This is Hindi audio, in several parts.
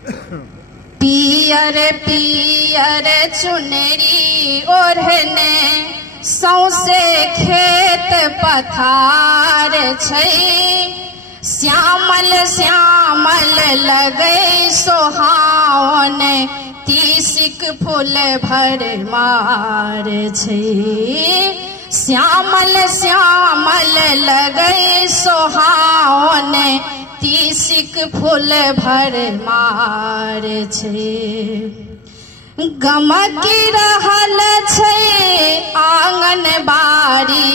पियर पियर चुनरी ओढ़ने सौसे खेत पथार छै, श्यामल श्यामल लगै सोहावन, तीसिक फूल भरमार छै। श्यामल श्यामल लगै सोहावन, तीसिक फूल भरमार छै। गमकी रहल छै आंगन बारी,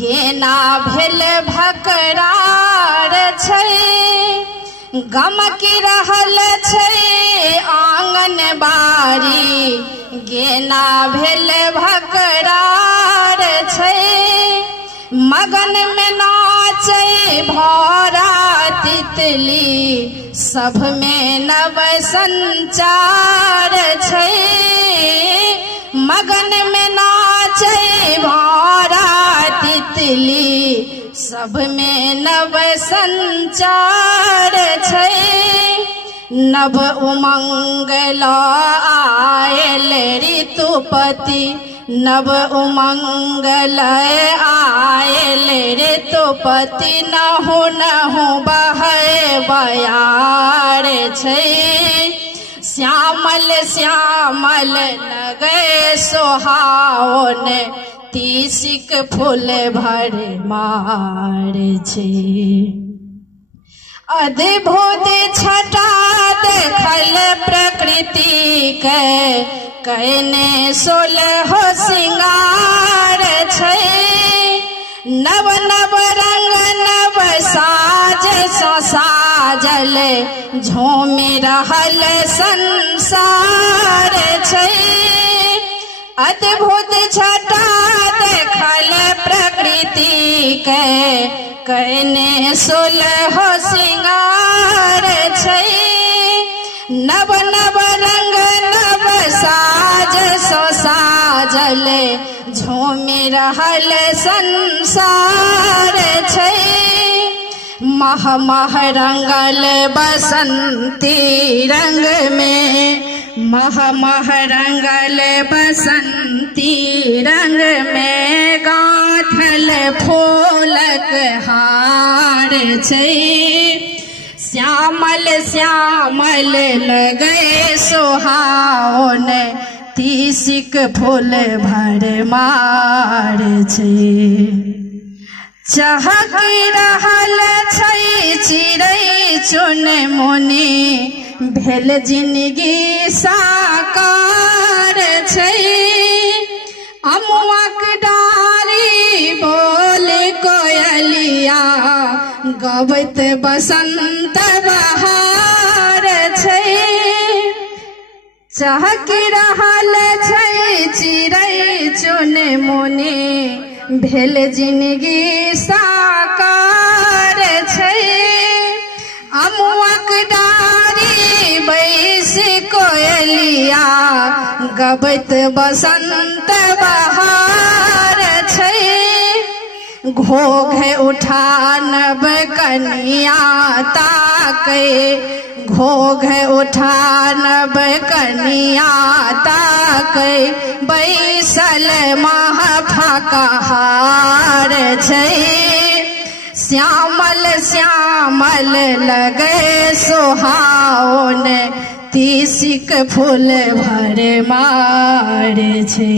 गेना भेल भकरार छै। गमकी रहल छै आंगन बारी, गेना भेल भकरार छै। मगन में नाचै भौरा तितली, सब में नव संचार छै। मगन में नाचै भौरा तितली, सब में नव संचार छै। नव उमंग ला आयल ऋतुपति, नव उमंग आयल ऋतुपति, नहु नहु बहै बयार छै। श्यामल श्यामल लगै सोहावन, तीसिक फूल भरमार छै। अद्भुत छटा देखल प्रकृति के, कयने 16 सिंगार छै। नव नव रंग नव साज सो साजल, झूमि रहल संसार छै। अद्भुत छटा देखल प्रकृति के, कयने 16 सिंगार छै। नव नव रंग नव साज सो साजल, झूमि रहल संसार छै। मह मह रंगल बसंती रंग में, मह मह रंगल बसंती रंग में, गाँथल फूलक हार छै। श्यामल श्यामल लगै सोहावन, तीसिक फूल भरमार छै। चहकी रहल छै चिड़ै चुनमुनी, भेल जिंदगी साकार छै। अमुआक डारी बोल कोयलिया, गबैत बसंत बहार छै। चहकी रहल छै चिड़ै चुनमुनी, भेल जिंदगी साकार छै। अमुआक डारी बैस कोयलिया, गबैत बसंत बहार छै। घोघ उठा नव कनिया ताकै, घोघ उठा नव कनिया ताकै, बैसल मह फकहार छै। श्यामल श्यामल लगै सोहावन, तीसिक फूल भरमार छै।